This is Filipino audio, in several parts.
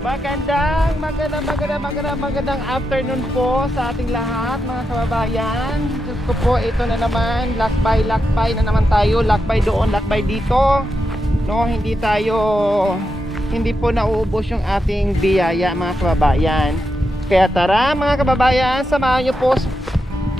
Magandang afternoon po sa ating lahat mga kababayan. Diyos ko po, ito na naman, lakbay na naman tayo, lakbay doon, lakbay dito. No, hindi po nauubos yung ating biyaya mga kababayan. Kaya tara mga kababayan, samahan nyo po.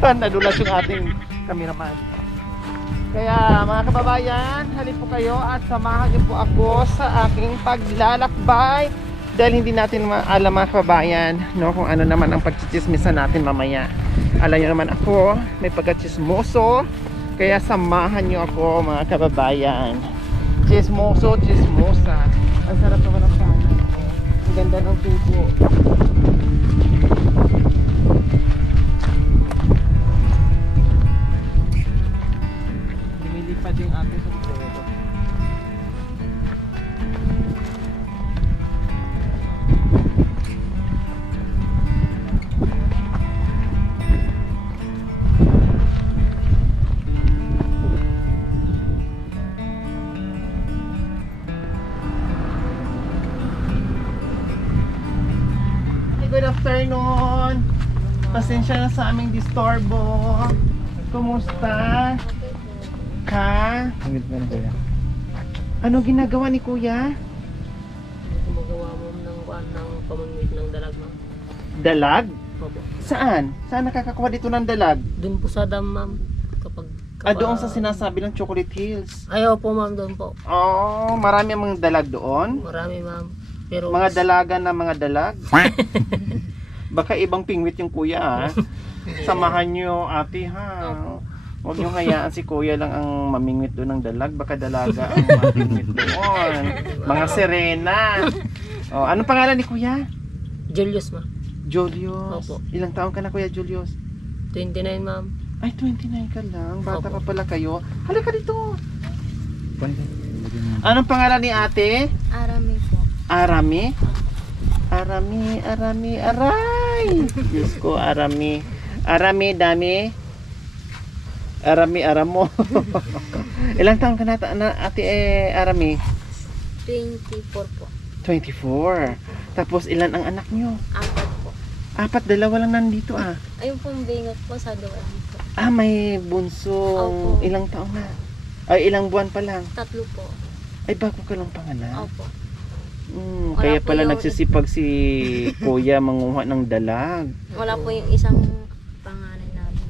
Nadulas yung ating cameraman. Kaya mga kababayan, halip po kayo at samahan nyo po ako sa aking paglalakbay. Dahil hindi natin alam mga kababayan, no, kung ano naman ang pagchichismisan natin mamaya. Alam nyo naman ako, may pagkachismoso. Kaya samahan nyo ako mga kababayan. Chismoso, chismosa. Ang sarap naman ang panan. Ang ganda ng tubo. Lumilipad yung ating sombrero. Good afternoon. Pasensya na sa aming disturbo. Kumusta? Ha? Ano ginagawa ni Kuya? Gumagawa mo ng pamamit ng dalag, ma'am. Dalag? Opo. Saan? Saan nakakakuha dito ng dalag? Doon po sa dam, ma'am. Doon sa sinasabi ng Chocolate Hills. Ayaw po, ma'am, doon po. Oh, marami ang mga dalag doon. Marami, ma'am. Pero Mga dalaga na mga dalag. Baka ibang pingwit yung Kuya ha. Samahan nyo ate ha. Huwag nyo hayaan si Kuya lang ang mamingwit doon ng dalag. Baka dalaga ang mamingwit doon. Mga sirena. Oh, anong pangalan ni Kuya? Julius, ma'am. Julius. Opo. Ilang taon ka na Kuya Julius? 29, ma'am. Ay, 29 ka lang. Bata pa Opo. pala kayo. Halika dito. Anong pangalan ni ate? Arami po. Arami? Arami, aray! Diyos ko, Arami. Arami, dami. Aramo. Ilang taon ka na ate Arami? 24 po. 24. Tapos ilan ang anak nyo? 4 po. 4, dalawa lang nandito ah. Ayun pong bingot po sa doon po. May bunsong Opo. ilang taon na? Ay, ilang buwan pa lang? 3 po. Ay, bago ka lang panganak? Opo. Wala Kaya po pala yung- nagsisipag si Kuya manguha ng dalag. Wala po yung isang pangalan namin.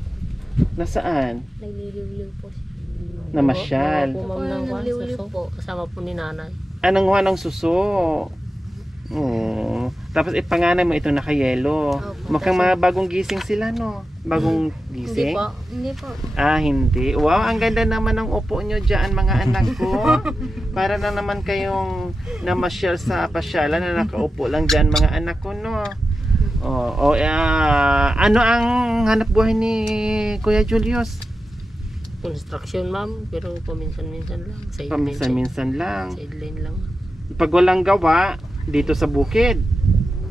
Nasaan? Nagliliw-liw po siya. Namasyal. Po, ma'am, Opo, ng nagliliw suso. po. Kasama po ni nanay. Nanguha ng suso. Tapos panganay mo ito nakayelo. Opo. Mukhang mga bagong gising sila no? Bagong Hindi gising? po. Hindi po. Hindi. Wow, ang ganda naman ng upo nyo dyan mga anak ko. Para na naman kayong namasyal sa pasyalan na nakaupo lang dyan mga anak ko no. Ano ang hanap buhay ni Kuya Julius? Construction, ma'am. Pero paminsan-minsan lang. Paminsan-minsan lang. Sideline lang. Pag walang gawa, dito sa bukid.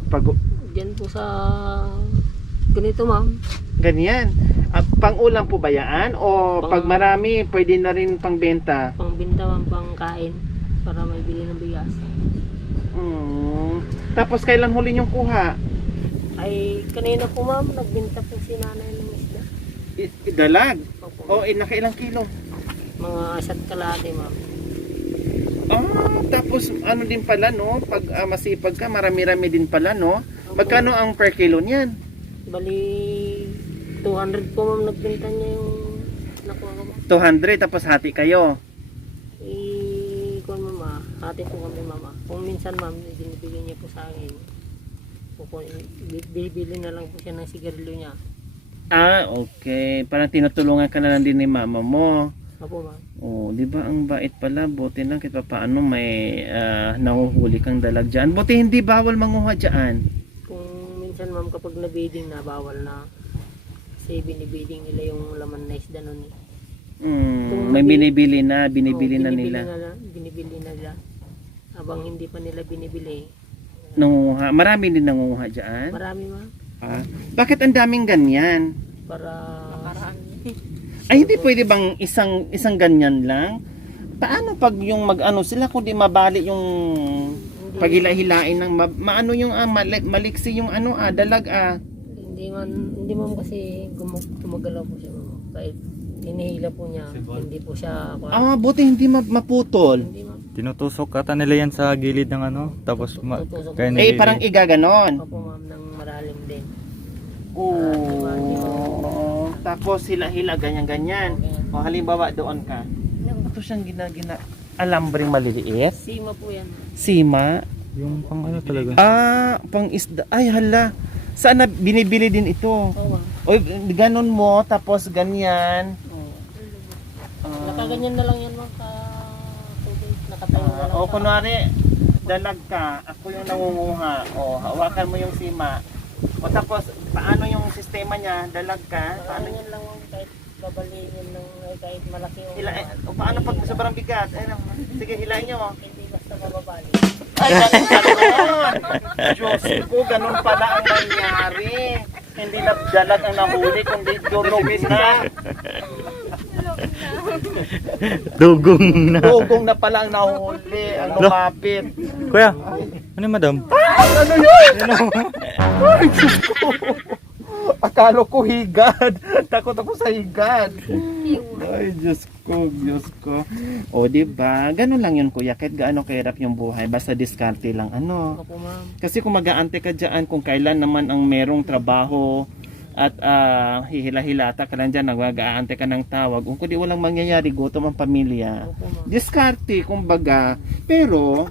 Pag Diyan po sa ganito, ma'am. ganyan. Pang-ulam po ba yan? O pag marami, pwede na rin pangbenta? Pangbinta, ma'am, pangkain. Para may bili ng bigas. Tapos kailan huli niyong kuha? Ay, kanina po, ma'am. Nagbinta po si nanay ng isda. Dalag? Opo. Nakailang kilo? Mga asat kalahati, ma'am. Tapos ano din pala no? Pag masipag ka, marami-rami din pala no? Magkano ang per kilo niyan? Bali, 200 po, ma'am. Nagbinta niya yung nakuha ko, ma'am. 200 tapos hati kayo. Kung mama, hati po kami, mama. Kung minsan, ma'am, binibigyan niya po sa akin. Bibili na lang po siya ng sigarilyo niya. Okay. Parang tinutulungan ka na lang din ni mama mo. Opo, ma'am. Di ba ang bait pala? Buti lang kahit paano may nahuhuli kang dalag dyan. Buti hindi bawal manguha dyan. Kung minsan, ma'am, kapag nabiding na, bawal na. Kasi binibiding nila yung laman na isda nun eh. May binibili na nila. Binibili na nila. Habang hindi pa nila binibili, Nanguha. Marami din nanguha dyan. marami, ma'am. Bakit ang daming ganyan? Para Ay, hindi pwede bang isang ganyan lang? Paano pag yung mag-ano sila kung di mabali yung hindi Pag hila-hilain ng maano yung maliksi yung dalag Hindi ma'am kasi gumagalaw po siya ma'am. Kahit hinihila po niya, hindi po siya buti hindi maputol. hindi ma'am. Tinutusok ata nila yan sa gilid ng tapos Tutusok. kaya Parang igaganon. Opo ma'am, ng malalim din. Oo. Tapos hila-hila ganyan-ganyan. Okay. O halimbawa doon ka. Ito siyang gina alambring maliliit. Sima po yan. Sima. yung pang talaga. Pang isda. Ay hala. Saan na binibili din ito? Oo ma'am. Oy, ganon mo tapos ganyan. Oo. Nakaganyan na lang yan ma'am sa tubig. Nakatayo na lang. O kunwari dalag ka, ako yung nangunguha. O hawakan mo yung sima. O tapos paano yung sistema niya? Dalag ka, paano Nakaganyan lang ma'am kahit babalingin ng kahit malaki yung o paano pag sobrang bigat? Sige, hilahin niyo. hindi basta mababali. Ay, ganun! Diyos ko, ganun pala ang nangyari. Hindi na dalag ang nahuli, kundi durog na. Dugong na. Dugong na pala ang nahuli, ang lumapit. Kuya, ano yung madam? Ano yun? Ay, Diyos ko. Akala ko higad. Takot ako sa higad. Ay, Diyos ko, Diyos ko. O, diba? Ganun lang yun, kuya. Kahit gaano kahirap yung buhay. Basta diskarte lang. Opo ma'am. Kasi kung mag-aante ka dyan, kung kailan naman ang merong trabaho at hihila-hilata ka lang dyan, nag-aante ka ng tawag. Kung di walang mangyayari, gutom ang pamilya. Opo ma'am. Diskarte, kumbaga. Pero,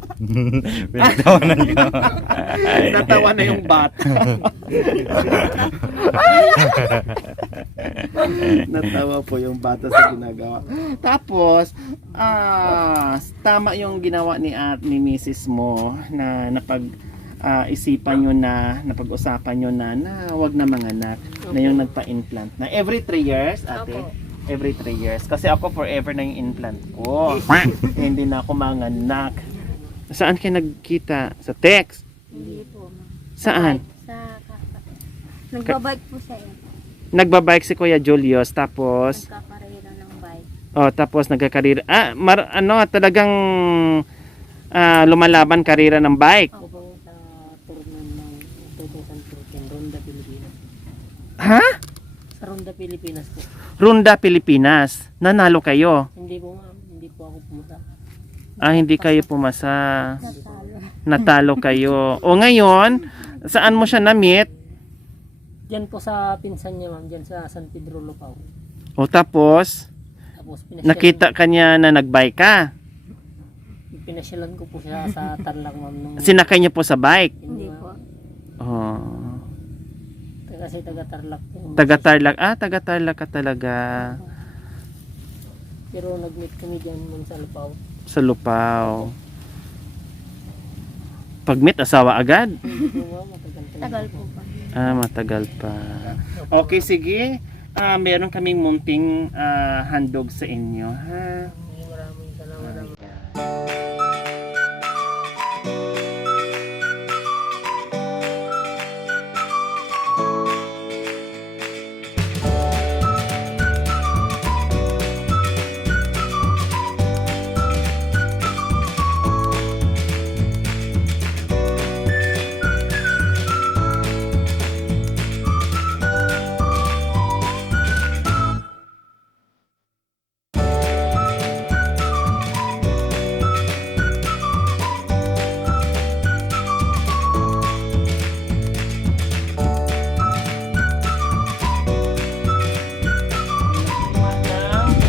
Pinagtawanan ka. natawa na yung bata. Natawa po yung bata sa ginagawa. Tapos, tama yung ginawa ni Mrs. mo na isipan nyo na, napag-usapan nyo na wag na manganak, na yung nagpa-implant na. Every 3 years, ate? Opo. Every 3 years. Kasi ako forever na yung implant ko. Hindi na ako manganak. Saan kayo nagkita? Sa text? Hindi po, ma'am. Saan? Sa nagbabike po siya eh. Nagbabike si Kuya Julius, tapos Nagkakarera ng bike. tapos nagkakarira. Talagang lumalaban karera ng bike. Opo sa tournament ng 2013 Ronda Pilipinas. Ha? Sa Ronda Pilipinas po. Ronda Pilipinas. Nanalo kayo. Hindi po ma'am, hindi po ako pumunta. Hindi kayo pumasa. Natalo. Natalo kayo. O ngayon, saan mo siya na-meet? Diyan po sa pinsan niya ma'am, diyan sa San Pedro Lupao. O tapos, Tapos pinasyalan, nakita ka niya na nagbike ka. pinasyalan ko po siya sa Tarlac ma'am nung Sinakay niyo po sa bike. hindi Hindi po. Oh. kasi taga Tarlac po. Taga-Tarlac. Taga-Tarlac ka talaga. Pero nag-meet kami diyan ma'am sa Lupao. Sa Lupao. Pag-meet, asawa agad? Hindi po ma'am, matagal-tagal. Tagal po pa. Matagal pa. Okay, sige. Meron kaming munting handog sa inyo, ha? Maraming salamat ma'am.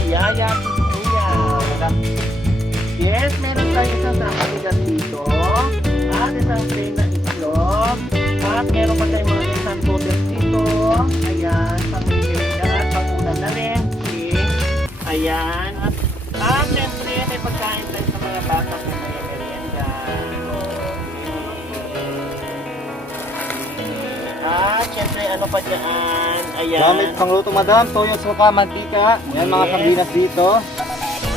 Biyaya si Kuya. Yes, meron tayo isang nakaligas dito. At isang tray na itlog. At meron pa tayong mga isang tubig dito. Ayan, pang merienda at pang-ulan na rin. Okay. Ayan. At syempre, may pagkain tayo sa mga bata kung may merienda. At syempre, ano pa dyan? Ayan. Gamit pangluto madam, toyo, suka, mantika. Yan mga Yes. sardinas dito.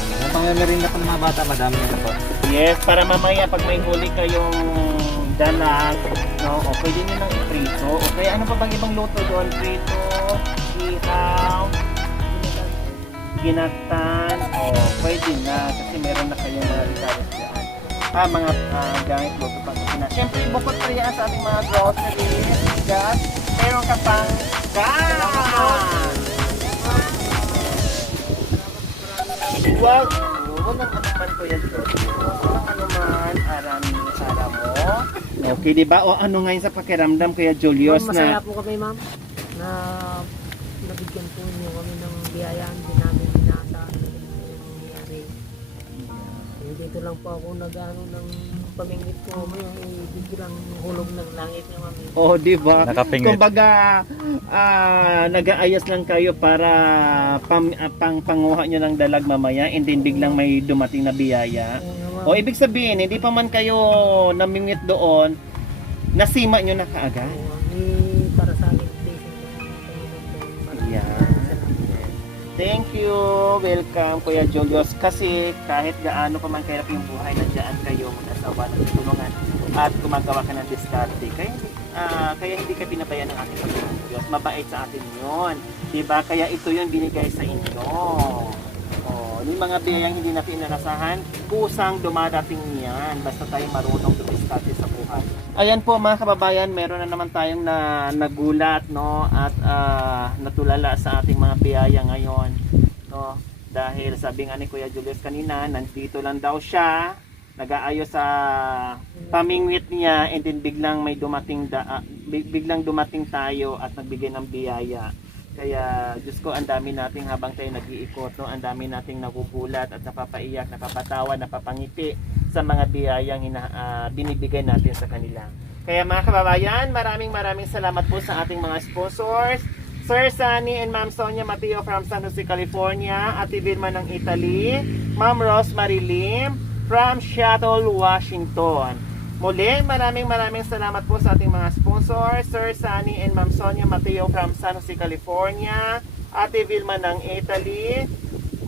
Yan pang merinda pa ng mga bata madam. Yan po. Yes, para mamaya pag may huli kayong dalag, no, o pwede nyo nang iprito. O kaya ano pa bang ibang luto doon? Prito, ihaw, ginatan, o pwede na kasi meron na kayong mga ritalos dyan. Mga gamit luto pang na. Siyempre, bukod pa yan sa ating mga groceries, bigas, meron ka pang gas! Wow! Walang anuman ko yan, Jolly. Walang anuman, ara mo. Okay, di ba? O ano ngayon sa pakiramdam, Kuya Julius, Ma'am, masaya na po kami, ma'am, na nabigyan po niyo kami ng biyayaan din namin inaasahan na yung nangyayari. Dito lang po ako nag-ano ng pamingit ko, may biglang hulog ng langit na ma'am. oh, di ba? Nakapingit. Kumbaga, nag-aayos lang kayo para panguha nyo ng dalag mamaya and then biglang may dumating na biyaya. O ibig sabihin, hindi pa man kayo namingit doon, nasima nyo na kaagad. Para sa akin, blessing. Yeah. Thank you. Welcome, Kuya Julius. Kasi kahit gaano pa man kahirap yung buhay, nandiyan kayo mag-asawa ng tulungan at gumagawa ka ng diskarte. Kaya hindi ka pinabayaan ng ating Panginoon Diyos. Mabait sa atin yun. Diba? Kaya ito yung binigay sa inyo. Yung mga biyayang hindi natin inanasahan, kusang dumadating yan. Basta tayo marunong dumiskarte sa buhay. Ayan po mga kababayan, meron na naman tayong nagulat, no? At natulala sa ating mga biyaya ngayon, no? Dahil sabi nga ni Kuya Julius kanina, nandito lang daw siya, nag-aayos sa pamingwit niya, and then biglang may biglang dumating tayo at nagbigay ng biyaya. Kaya, Diyos ko, ang dami nating habang tayo nag-iikot, no? Ang dami nating nagugulat at napapaiyak, napapatawa, napapangiti sa mga biyayang binibigay natin sa kanila. Kaya mga kababayan, maraming salamat po sa ating mga sponsors. Sir Sunny and Ma'am Sonia Mateo from San Jose, California. Ate Vilma ng Italy. Ma'am Rosemary Lim from Seattle, Washington. Muli, maraming salamat po sa ating mga sponsors, Sir Sunny and Ma'am Sonia Mateo from San Jose, California, Ate Vilma ng Italy,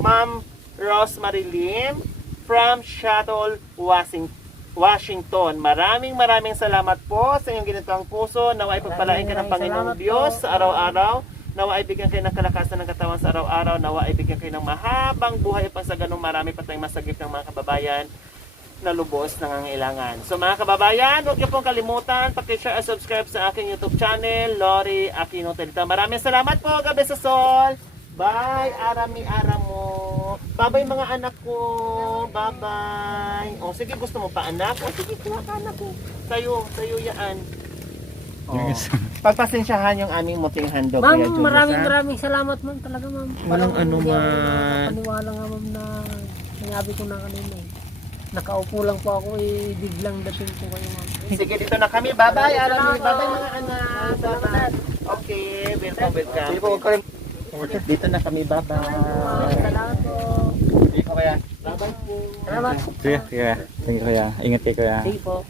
Ma'am Rosemary Lim from Seattle, Washington. Maraming salamat po sa inyong ginitawang puso. Naway pagpalain ka ng Panginoong Diyos sa araw-araw. Nawa ay bigyan kayo ng kalakasan ng katawan sa araw-araw. Nawa ay bigyan kayo ng mahabang buhay pang sa ganung marami pa tayong masagip ng mga kababayan na lubos nangangailangan. So mga kababayan, huwag niyo pong kalimutan, paki-share at subscribe sa aking YouTube channel, Lori Aquino Telita. Maraming salamat po, Gabi sa Sol. Bye, arami-aramo. Bye-bye mga anak ko. Bye-bye. O sige, gusto mo pa anak? O sige, kuha ka anak ko. Sa'yo yan. Pagpasensyahan yung aming muting handog. Ma'am, Kuya Julius, maraming salamat ma'am talaga ma'am. Walang ano, hindi ako man. nakapaniwala nga ma'am na sinabi ko na kanina eh. Nakaupo lang po ako eh, biglang dating po kayo ma'am. Sige, dito na kami. Bye-bye, arami. Salamat. Bye-bye mga anak. Bye-bye. Okay, welcome. Dito na kami. Bye-bye. Salamat po. Hindi ko kaya. Bye-bye po. Salamat. Sige, kuya. Thank you, kuya. Ingat kayo, kuya. Sige po.